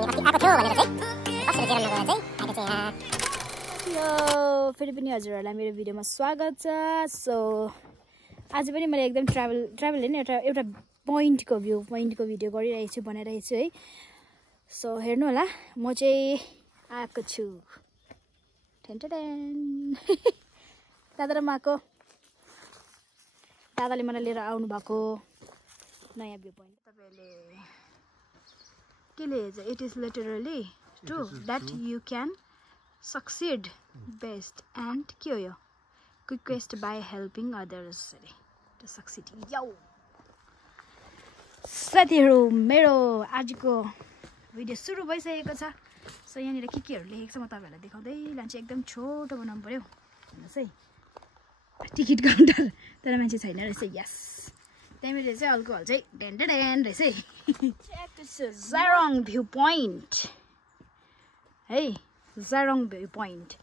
फेरि पनि हजुरहरूलाई मेरो भिडियोमा स्वागत छ। सो आज पनि मैले एकदम ट्राभल हैन एउटा पोइन्टको भिडियो गरिरहेको छु बनाइरहेको छु है। सो हेर्नु होला, म चाहिँ आएको छु दादा र माको दादाले मलाई लिएर आउनु भएको नयाँ भ्यू पोइन्ट। तपाईहरुले के लेखेछ? It is literally true that you can succeed best and के हो यो quickest by helping others to succeed। यो साथीहरु, मेरो आजको भिडियो सुरु भइसकेको छ। सो यहाँनिर केहरु लेखेको छ म तपाईहरुलाई देखाउँदै लान्छु। एकदम छोटो बनाउनु पर्यो हेर्नुस् है। टिकट काउन्टर तर मान्छे छैन रहेछ। यस, त्यहाँनिर चाहिँ अल्कोहल चाहिँ डेन रहेछ है। जारोङ भ्यू पोइन्ट है। जारोङ भ्यू पोइन्ट,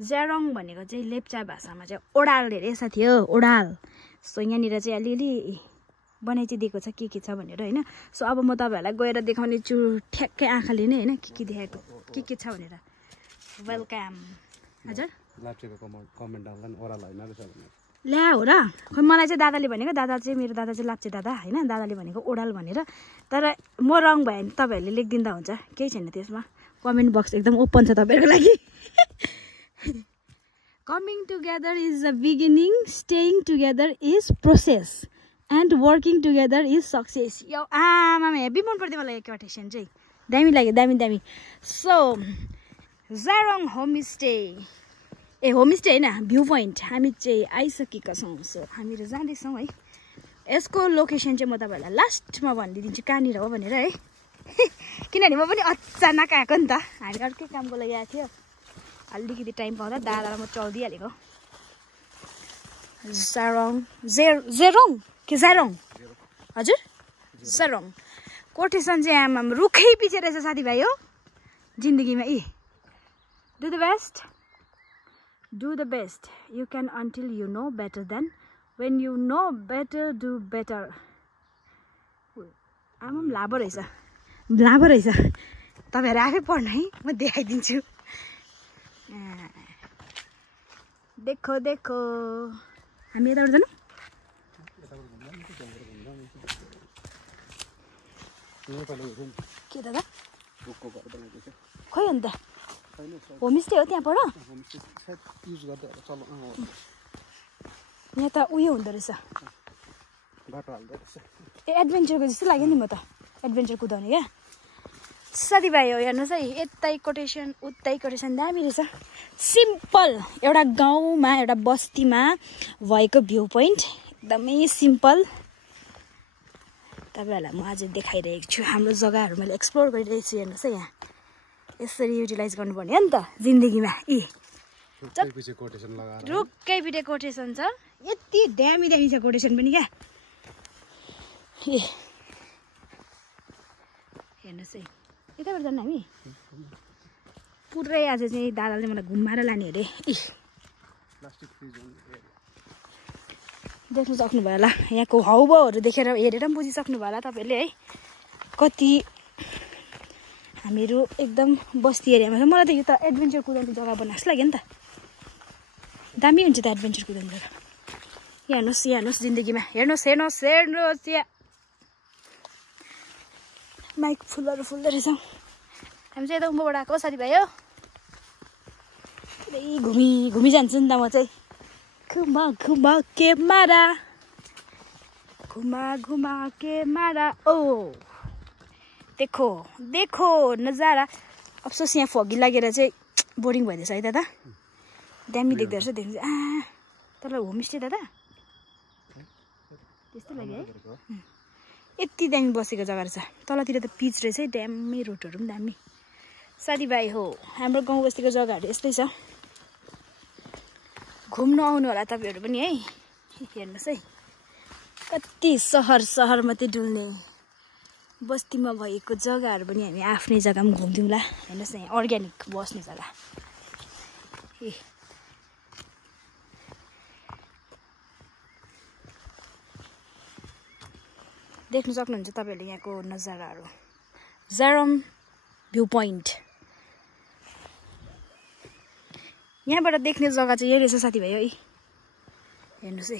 जारोङ भनेको चाहिँ लेप्चा भाषामा चाहिँ ओडाल धेरै साथी हो, ओडाल। सो यहाँनिर चाहिँ अलिअलि बनाइ चाहिँ दिएको छ के छ भनेर हैन। सो अब म तपाईहरुलाई गएर देखाउने छु ठ्याक्कै आँखाले नै हैन के देखाएको के छ भनेर। वेलकम। हजुर लाप्चेको कमेन्ट आउँला नि ओडाल हैन रहेछ भने ल्या हो र। खै मलाई चाहिँ दादाले भनेको, मेरो दादा चाहिँ लाप्चे दादा हैन, दादाले भनेको ओडाल भनेर। तर म रङ भयो भने तपाईहरुले लेखिदिँदा हुन्छ, केही छैन त्यसमा। कमेन्ट बक्स एकदम ओपन छ तपाईहरुको लागि। Coming together is a beginning, staying together is process and working together is success. यो आमामा हेभी मन पर्यो मलाई यो कोटेसन चाहिँ, दामी लाग्यो, दामी। सो जारोङ होमस्टे होमस्टे हैन, भ्यू पोइन्ट हामी चाहिँ आइसकेका छौँ। सो हामीहरू जाँदैछौँ है। यसको लोकेसन चाहिँ म तपाईहरुलाई लास्टमा भनिदिन्छु कहाँनिर हो भनेर है। किनभने म पनि अचानक आएको नि त, हामी अर्कै कामको लागि आएको थियो। अलिकति टाइम पाउँदा दादालाई म चौधिहालेको। जारोङ हजुर जारोङ कोटेसन चाहिँ आमाम रुखै पछि रहेछ साथीभाइ हो जिन्दगीमा। Do the best you can until you know better then when you know better do better. आमाम लाभो रहेछ तपाईहरु आफै पढ्नु है, म देखाइदिन्छु। देखो हामी यताबाट जानु के दादा खै अन्त होमस्टे हो त्यहाँबाट? यहाँ त उयो हुँदो रहेछ एडभेन्चरको जस्तो लाग्यो नि। म त एडभेन्चर कुदाउने क्या साथीभाइ हो। हेर्नुहोस् है, यतै कोटेसन उतै कोटेसन दामी रहेछ। सिम्पल एउटा गाउँमा एउटा बस्तीमा भएको भ्यू पोइन्ट, एकदमै सिम्पल। तपाईँहरूलाई म आज देखाइरहेको छु हाम्रो जग्गाहरू मैले एक्सप्लोर गरिरहेको छु। हेर्नुहोस् है, यहाँ यसरी युटिलाइज गर्नुपर्ने हो नि त जिन्दगीमा। रुखै पिटे कोटेसन छ, यति दामी छ कोटेसन पनि क्या। हेर्नुहोस् है, यताबाट जानु हामी पुरै। आज चाहिँ दादाले मलाई घुमाएर लाने अरे। देख्नु सक्नुभयो होला यहाँको हाउभाउहरू देखेर हेरेर पनि बुझिसक्नु भयो होला तपाईँहरूले है कति हामीहरू एकदम बस्ती एरियामा छ। मलाई त यो त एडभेन्चर कुदाउने जग्गा बनाएको जस्तो लाग्यो नि त, दामी हुन्छ त एडभेन्चर कुदाउने जग्गा। हेर्नुहोस् जिन्दगीमा हेर्नुहोस् यहाँ माइक फुलहरू फुल्दो रहेछ। हामी चाहिँ यता उम्बोबाट आएको साथीभाइ हो। पुरै घुमी जान्छु नि त म चाहिँ। घुमा के मारा ओ देखो नजारा। अफसोस यहाँ फगी लागेर चाहिँ बोरिङ भइदिएछ है दादा। दामी देख्दो रहेछ देख्नु चाहिँ। तर होमस्टे दादा त्यस्तै लाग्यो है। यति दामी बसेको जग्गा रहेछ। तलतिर त पिच रहेछ है, दामी रोडहरू पनि दामी। साथीभाइ हो, हाम्रो गाउँ बस्तीको जग्गाहरू यस्तै छ। घुम्न आउनु होला तपाईँहरू पनि है। हेर्नुहोस् है, कति सहर मात्रै डुल्ने, बस्तीमा भएको जग्गाहरू पनि हामी आफ्नै जग्गामा घुम्थ्यौँ। हेर्नुहोस् न, अर्ग्यानिक बस्ने जग्गा। देख्न सक्नुहुन्छ तपाईहरुले यहाँको नजाराहरू। जारोङ भ्यू पोइन्ट। यहाँबाट देख्ने जग्गा चाहिँ यही रहेछ साथीभाइ है, हेर्नुहोस् है।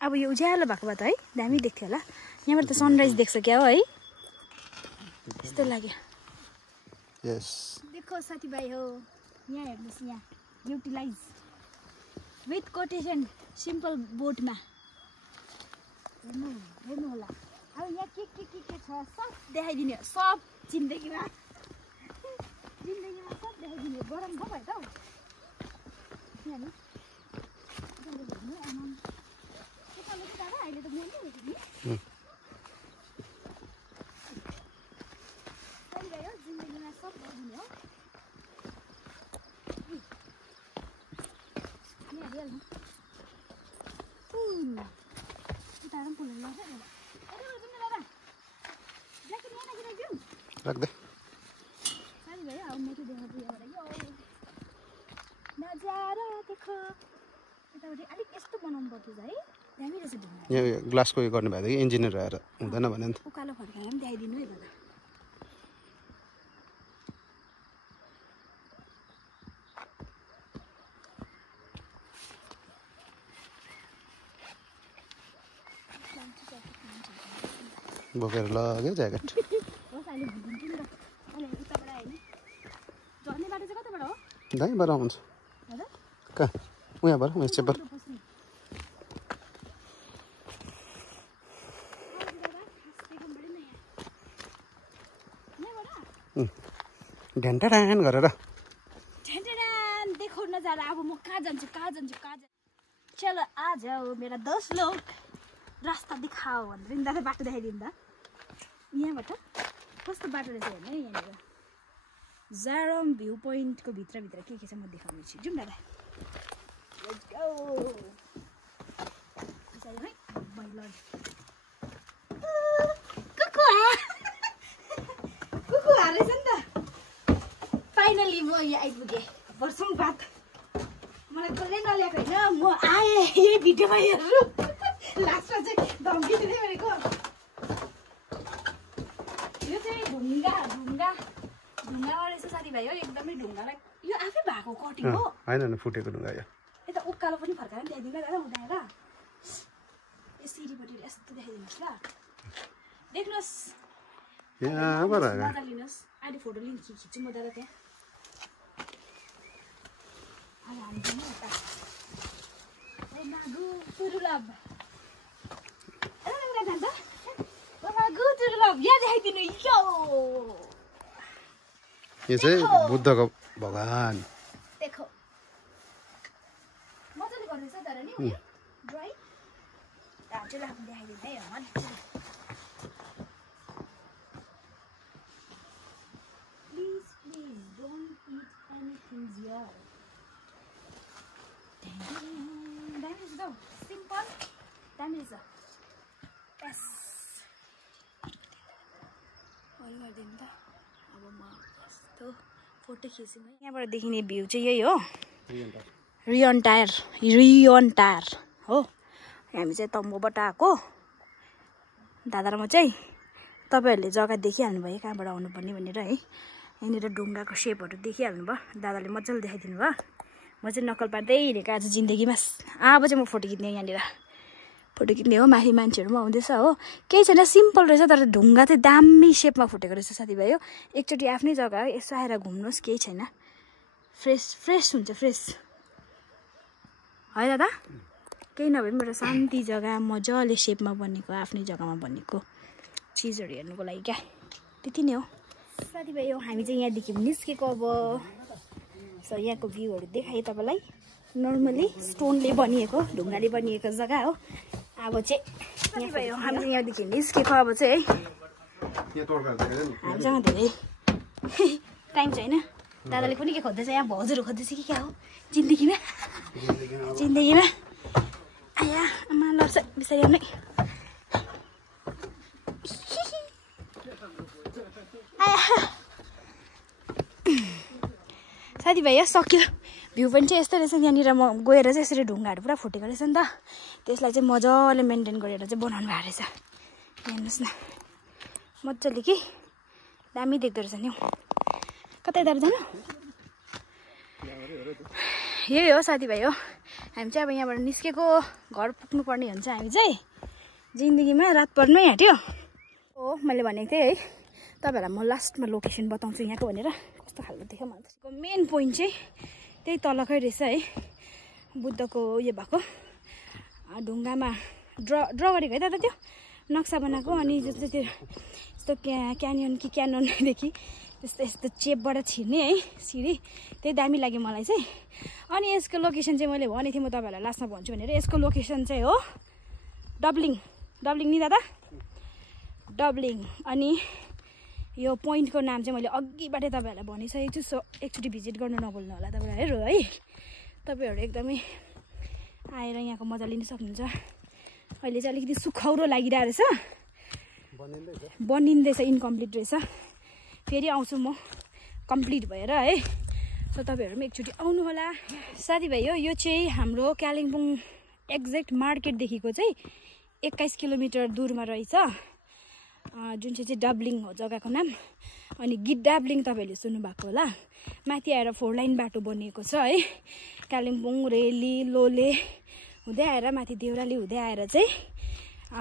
अब यो उज्यालो भएको भए त है दामी देख्थ्यो होला। यहाँबाट त सनराइज देख्छ क्या हो है, यस्तो लाग्यो। यस देखो साथीभाइ हो, यहाँ हेर्नुहोस्, यहाँ युटिलाइज विथ कोटेसन सिम्पल बोटमा हेर्नु होला। अब यहाँ के छ सब देखाइदिने, सब जिन्दगीमा सब देखाइदिने। गरम छ भयो त हौ अहिले त जिन्दगीमा सब देखाइदिने हो। राख्दै अलिक यस्तो बनाउनु पर्थ्यो है, दामी रहेछ ढुङ्गा। यहाँ ग्लासको यो गर्ने भएदेखि इन्जिनियर आएर हुँदैन भने नि त। उकालो फर्काएर पनि देखाइदिनु है दादा। बोकेर लग्यो ज्याकेट। दाइँबाट आउँछ कहाँ उहाँबाट उहाँ चेपर। ढ्यान्टाडान गरेर देखो नजारा। अब म कहाँ जान्छु। चलो आ जाओ मेरा दोस्त लोग, रास्ता दिखाओ भनेर नि दादा बाटो देखाइदिनु त। यहाँबाट कस्तो बाटो रहेछ हेर्नु है। यहाँनिर जारम भ्यू पोइन्टको भित्रभित्र के छ म देखाउने छु। जाउँ दादा, लेट्स गो। है कुकु हालेछ नि त। फाइनली म यहाँ आइपुगेँ। वर्षौँ बाद मलाई कसले नल्याएको होइन, म आएँ यही भिडियोमा हेर्नु। लास्टमा चाहिँ धम्की दिँदै गरेको। यो चाहिँ ढुङ्गा रहेछ साथीभाइ हो, एकदमै ढुङ्गालाई यो आफै भएको कटिङ हो होइन फुटेको ढुङ्गा यो। यता उकालो पनि फर्काएर देखाइदिनु दादा उदाएर। यो सिँढीपट्टि यस्तो देखाइदिनुहोस् ल, देख्नुहोस्। यहाँबाट मजा लिनुहोस्। अहिले फोटो खिच्छु म दादा त्यहाँ। यो चाहिँ बुद्धको भगवान। देखो मजाले गर्दैछ तर नि ड्राइङ। चलो आफू देखाइदिनु है। Please don't eat anything here. दामी रहेछ त, सिम्पल दामी रहेछ। यस गरिदिनु त। अब म यस्तो फोटो खिच्नु है। यहाँबाट देखिने भ्यू चाहिँ यही हो, रियन टायर हो। हामी चाहिँ तम्बुबाट आएको दादा र म चाहिँ। तपाईँहरूले जग्गा देखिहाल्नु भयो कहाँबाट आउनुपर्ने भनेर है। यहाँनिर ढुङ्गाको सेपहरू देखिहाल्नु भयो, दादाले मजाले देखाइदिनु भयो। म चाहिँ नक्कल पार्दै हिँडेको आज जिन्दगीमा। अब चाहिँ म फोटो खिच्ने यहाँनिर फोटो खिच्ने हो। माथि मान्छेहरू पनि आउँदैछ हो। केही छैन, सिम्पल रहेछ तर ढुङ्गा चाहिँ दामी सेपमा फुटेको रहेछ साथीभाइ हो। एकचोटि आफ्नै जग्गा हो, यसो आएर घुम्नुहोस्, केही छैन। फ्रेस हुन्छ है दादा। केही नभए पनि एउटा शान्ति जग्गा मजाले सेपमा बनेको, आफ्नै जग्गामा बनेको चिजहरू हेर्नुको लागि क्या, त्यति नै हो साथीभाइ हो। हामी चाहिँ यहाँदेखि निस्केको अब। सो यहाँको भ्यूहरू देखाएँ तपाईँलाई। नर्मली स्टोनले बनिएको, ढुङ्गाले बनिएको जग्गा हो। अब चाहिँ साथीभाइ हो हामी चाहिँ यहाँदेखि निस्केको। अब चाहिँ है हामीसँग धेरै टाइम छैन। दादाले कुनै के खोज्दैछ, यहाँ भाउजूहरू खोज्दैछ कि क्या हो जिन्दगीमा। आया आमा लड्छ बिस्तारै आउनै। साथीभाइ हो सक्यो। भ्यू पनि चाहिँ यस्तो रहेछ। यहाँनिर म गएर चाहिँ यसरी ढुङ्गाहरू पुरा फुटेको रहेछ नि त, त्यसलाई चाहिँ मजाले मेन्टेन गरेर चाहिँ बनाउनु भएको रहेछ। हेर्नुहोस् न मजाले कि दामी देख्दो रहेछ नि हौ। कतै तर जानु यही हो साथीभाइ हो हामी चाहिँ अब यहाँबाट निस्केको घर पुग्नुपर्ने हुन्छ हामी चाहिँ जिन्दगीमा रात पर्नै आँट्यो हो मैले भनेको थिएँ है तपाईँहरूलाई म लास्टमा लोकेसन बताउँछु यहाँको भनेर कस्तो खालको देख्यो मलाई मेन पोइन्ट चाहिँ त्यही तलकै रहेछ है बुद्धको उयो भएको ढुङ्गामा ड्र गरेको है दादा त्यो नक्सा बनाएको अनि जस्तो त्यो यस्तो क्यानियन कि क्यानोनदेखि त्यस्तो यस्तो चेपबाट छिर्ने है सिँढी त्यही दामी लाग्यो मलाई चाहिँ अनि यसको लोकेसन चाहिँ मैले भनेको थिएँ म तपाईँहरूलाई लास्टमा भन्छु भनेर यसको लोकेसन चाहिँ हो डब्लिङ नि दादा डब्लिङ अनि यो पोइन्टको नाम चाहिँ मैले अघिबाटै तपाईँहरूलाई भनिसकेको छु सो एकचोटि भिजिट गर्नु नभुल्नु होला तपाईँहरू है तपाईँहरू एकदमै आएर यहाँको मजा लिन सक्नुहुन्छ अहिले चाहिँ अलिकति सुखौरो लागिरहेको रहेछ बनिँदैछ इन्कम्प्लिट रहेछ फेरि आउँछु म कम्प्लिट भएर है सो तपाईँहरू पनि एकचोटि आउनु होला साथीभाइ हो यो चाहिँ हाम्रो कालिम्पोङ एक्ज्याक्ट मार्केटदेखिको चाहिँ 21 किलोमिटर दूरमा रहेछ जुन चाहिँ डब्लिङ हो जग्गाको नाम अनि गिड्डाब्लिङ तपाईँहरूले सुन्नुभएको होला माथि आएर 4 लाइन बाटो बनिएको छ है कालिम्पोङ रेली लोले हुँदै आएर माथि देउराली हुँदै आएर चाहिँ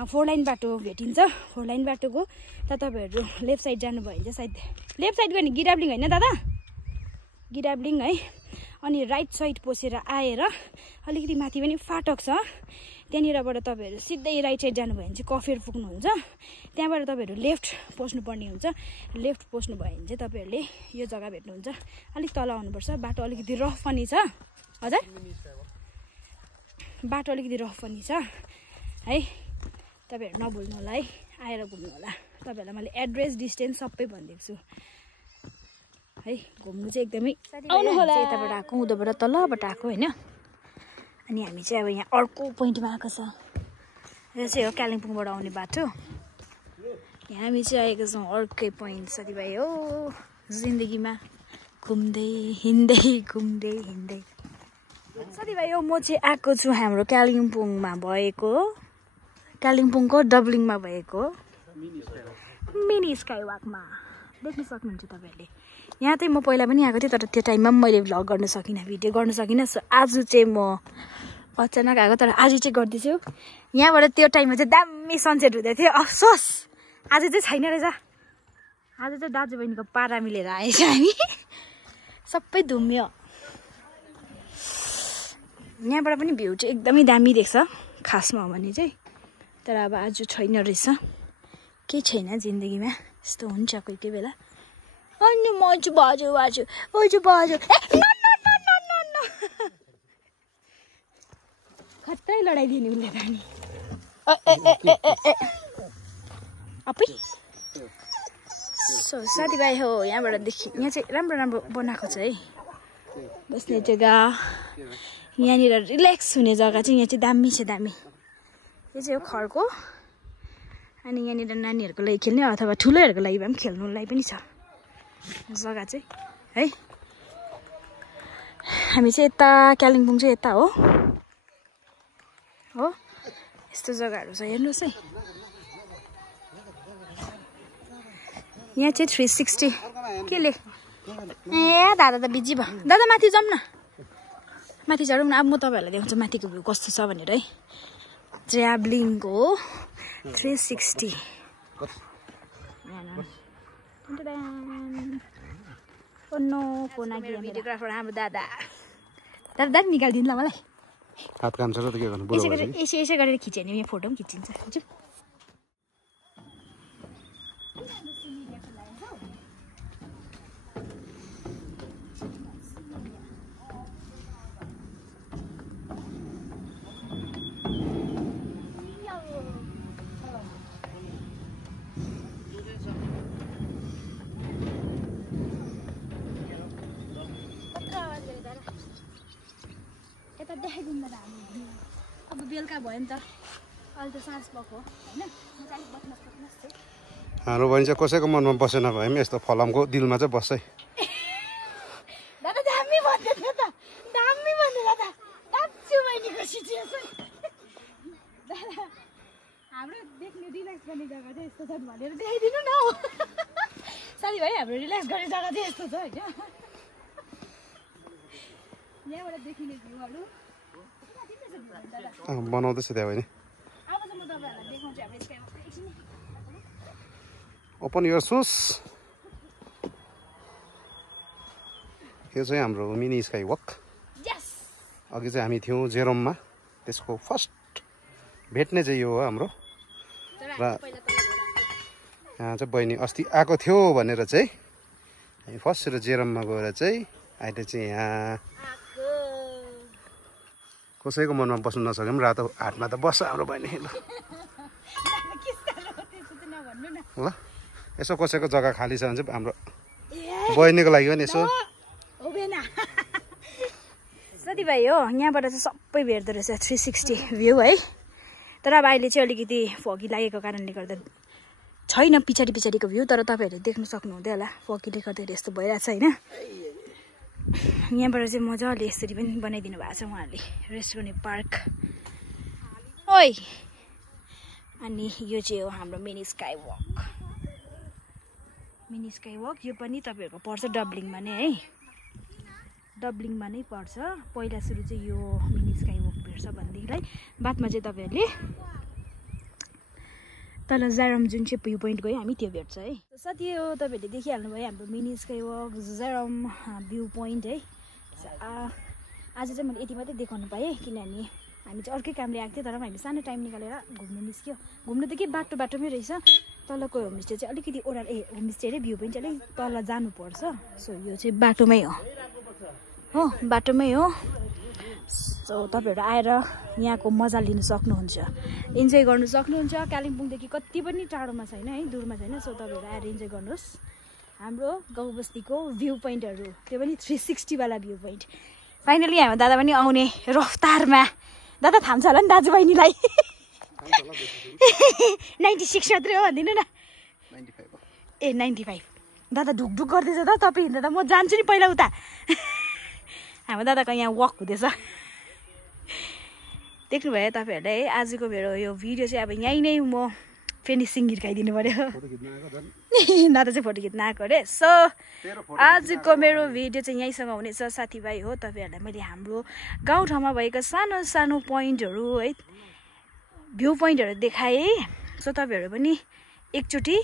4 लाइन बाटो भेटिन्छ 4 लाइन बाटोको त तपाईँहरू लेफ्ट साइड जानुभयो भने चाहिँ सायद लेफ्ट साइड गयो भने गिडाब्लिङ होइन दादा गिडाब्लिङ है अनि राइट साइड पसेर आएर अलिकति माथि पनि फाटक छ त्यहाँनिरबाट तपाईँहरू सिधै राइट साइड जानुभयो भने चाहिँ कफेर पुग्नुहुन्छ त्यहाँबाट तपाईँहरू लेफ्ट पस्नुपर्ने हुन्छ लेफ्ट पस्नुभयो भने चाहिँ तपाईँहरूले यो जग्गा भेट्नुहुन्छ अलिक तल आउनुपर्छ बाटो अलिकति रफ पनि छ हजुर बाटो अलिकति रफ पनि छ है तपाईँहरू नभुल्नु होला है आएर घुम्नु होला तपाईँहरूलाई मैले एड्रेस डिस्टेन्स सबै भनिदिएको छु है घुम्नु चाहिँ एकदमै आउनु होला यताबाट आएको उताबाट तलबाट आएको होइन अनि हामी चाहिँ अब यहाँ अर्को पोइन्टमा आएको छ यो चाहिँ हो कालिम्पोङबाट आउने बाटो यहाँ हामी चाहिँ आएको छौँ अर्कै पोइन्ट साथीभाइ हो जिन्दगीमा घुम्दै हिँड्दै साथीभाइ हो म चाहिँ आएको छु हाम्रो कालिम्पोङमा भएको कालिम्पोङको डब्लिङमा भएको मिनी स्काई वकमा देख्न सक्नुहुन्छ तपाईँहरूले यहाँ चाहिँ म पहिला पनि आएको थिएँ तर त्यो टाइममा पनि मैले भ्लग गर्न सकिनँ भिडियो गर्न सकिनँ सो आज चाहिँ म अचानक आएको तर आज चाहिँ गर्दैछु यहाँबाट त्यो टाइममा चाहिँ दामी सनसेट हुँदै थियो अफसोस आज चाहिँ छैन रहेछ आज चाहिँ दाजुबहिनीको पारा मिलेर आएछ हामी सबै धुम्यो यहाँबाट पनि भ्यू चाहिँ एकदमै दामी देख्छ खासमा हो भने चाहिँ तर अब आज छैन रहेछ केही छैन जिन्दगीमा यस्तो हुन्छ कोही कोही बेला अनि म चाहिँ बाजु खत्रै लडाइदिने उसले त नि अपै सो साथीभाइ हो यहाँबाट देखि यहाँ चाहिँ राम्रो बनाएको छ है बस्ने जग्गा यहाँनिर रिल्याक्स हुने जग्गा चाहिँ यहाँ चाहिँ दामी छ दामी यो चाहिँ हो खरको अनि यहाँनिर नानीहरूको लागि खेल्ने अथवा ठुलोहरूको लागि भए पनि खेल्नुलाई पनि छ जग्गा चाहिँ है हामी चाहिँ यता कालिम्पोङ चाहिँ यता हो यस्तो जग्गाहरू छ हेर्नुहोस् है यहाँ चाहिँ 360 केले ए दादा त बिजी भयो दादा माथि जाउँ न माथि चढौँ न अब म तपाईँहरूलाई देखाउँछु माथिको भ्यू कस्तो छ भनेर है ट्राभलिङको 360 भिडियोग्राफर हाम्रो दादा निकालिदिनु ल मलाई हात काम छ त के गर्नु बुढो भएछ यसै गरेर खिच्यो भने यहाँ फोटो पनि खिचिन्छ हजुर देखाइदिनु त हामी अब बेलुका भयो नि त अहिले त साँझ भएको होइन हाम्रो बहिनी चाहिँ कसैको मनमा बसेन भए पनि यस्तो फलामको दिलमा चाहिँ बस्छ है दादा दामी भन्दै थियो त दामी भन्दै दादा दाजु बहिनीको सिचुएसन दादा हाम्रो देख्ने रिल्याक्स गर्ने जग्गा चाहिँ यस्तो छ भनेर देखाइदिनु न साथीभाइ हाम्रो रिल्याक्स गर्ने जग्गा चाहिँ यस्तो छ होइन यहाँबाट देखिने भ्यूहरू बनाउँदैछ त्यहाँ बहिनी अब चाहिँ म तपाईँहरूलाई देखाउँछु हाम्रो स्काई वक एकछिन ओपन युर सुस यो चाहिँ हाम्रो मिनी स्काई वक यस अघि चाहिँ हामी थियौँ जेरोममा त्यसको फर्स्ट भेट्ने चाहिँ यो हो हाम्रो र यहाँ चाहिँ बहिनी अस्ति आएको थियो भनेर चाहिँ हामी फर्स्ट जेरोममा गएर चाहिँ अहिले चाहिँ यहाँ कसैको मनमा बस्नु नसके पनि रातो हाटमा त बस्छ हाम्रो बहिनी ल यसो कसैको जग्गा खाली छ भने चाहिँ हाम्रो बहिनीको लागि पनि यसो साथीभाइ हो यहाँबाट चाहिँ सबै भेट्दो रहेछ 360 भ्यू है तर अब अहिले चाहिँ अलिकति फगी लागेको कारणले गर्दा छैन पछाडिको भ्यू तर तपाईँहरूले देख्न सक्नुहुँदै होला फगीले गर्दाखेरि यस्तो भइरहेछ होइन यहाँबाट चाहिँ मजाले यसरी पनि बनाइदिनु भएको छ उहाँहरूले रेस्ट गर्ने पार्क ओइ अनि यो चाहिँ हो हाम्रो मिनी स्काई वक यो पनि तपाईँहरूको पर्छ डब्लिङमा नै है डब्लिङमा नै पर्छ पहिला सुरु चाहिँ यो मिनी स्काई वक भेट्छ भनेदेखिलाई बादमा चाहिँ तपाईँहरूले तल जेरम जुन चाहिँ भ्यू पोइन्ट गयो हामी त्यो भेट्छ है साथी यो तपाईँहरूले देखिहाल्नुभयो हाम्रो मिनी स्काई वक जेरम भ्यू पोइन्ट है आज चाहिँ मैले यति मात्रै देखाउनु पाएँ किनभने हामी चाहिँ अर्कै कामले आएको थियो तर पनि हामी सानो टाइम निकालेर घुम्नु निस्क्यो घुम्नु त के बाटोमै रहेछ तलको होमस्टे चाहिँ अलिकति ओह्रालो होमस्टे अरे भ्यू पोइन्ट चाहिँ अलिक तल जानुपर्छ सो यो चाहिँ बाटोमै हो बाटोमै हो सो तपाईँहरू आएर यहाँको मजा लिन सक्नुहुन्छ इन्जोय गर्नु सक्नुहुन्छ कालिम्पोङदेखि कति पनि टाढोमा छैन है दूरमा छैन सो तपाईँहरू आएर इन्जोय गर्नुहोस् हाम्रो गाउँ बस्तीको भ्यू पोइन्टहरू त्यो पनि 360 वाला भ्यू पोइन्ट फाइनली हाम्रो दादा पनि आउने रफ्तारमा दादा थाम्छ होला नि दाजुबहिनीलाई 96 मात्रै हो भनिदिनु न 95 ए 95 दादा ढुकढुक गर्दैछ त तपाईँ हिँड्दा त म जान्छु नि पहिला उता हाम्रो दादाको यहाँ वक हुँदैछ देख्नुभयो तपाईँहरूले है आजको मेरो यो भिडियो चाहिँ अब यहीँ नै म फिनिसिङ हिर्काइदिनु पऱ्यो दादा चाहिँ फोटो खिच्न आएको अरे सो आजको मेरो भिडियो चाहिँ यहीँसँग हुनेछ साथीभाइ हो तपाईँहरूलाई मैले हाम्रो गाउँठाउँमा भएका सानो सानो पोइन्टहरू है भ्यू पोइन्टहरू देखाएँ सो तपाईँहरू पनि एकचोटि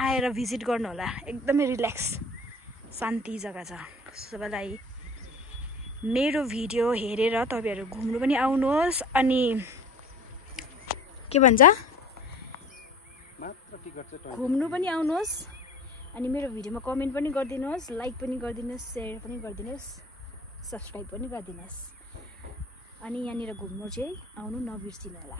आएर भिजिट गर्नु होला एकदमै रिल्याक्स शान्ति जग्गा छ सबैलाई मेरो भिडियो हेरेर तपाईँहरू घुम्नु पनि आउनुहोस् अनि के भन्छ घुम्नु पनि आउनुहोस् अनि मेरो भिडियोमा कमेन्ट पनि गरिदिनुहोस् लाइक पनि गरिदिनुहोस् सेयर पनि गरिदिनुहोस् सब्सक्राइब पनि गरिदिनुहोस् अनि यहाँनिर घुम्नु चाहिँ आउनु नबिर्सिनु होला।